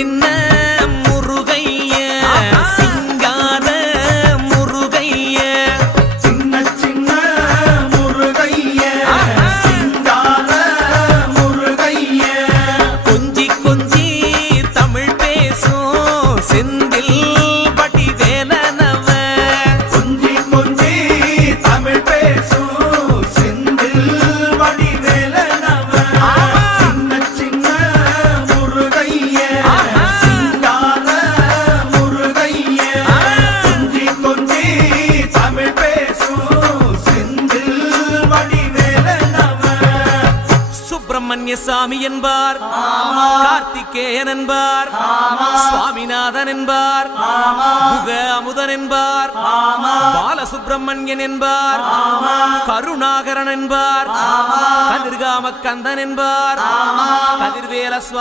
சின்ன முருகைய சிங்கார முருகைய சின்ன சின்ன முருகைய சிங்கார முருகைய கொஞ்சி கொஞ்சி தமிழ் பேசும் செந்தில் வடிவேலனவ கொஞ்சி கொஞ்சி தமிழ் பேசும் செந்தில் வடிவேலனவ சின்ன சின்ன முருகைய சிங்கார முருகைய கொஞ்சி கொஞ்சி தமிழ் பேசும் செந்தில் வடிவேலனவ சுப்பிரமணிய சாமி என்பார், கார்த்திகேயன் என்பார், சுவாமிநாதன் என்பார், முக அமுதன் என்பார், பாலசுப்பிரமணியன் என்பார், கருணாகரன் என்பார், கதிர்காம கந்தன் என்பார், கதிர்வேல சுவாமி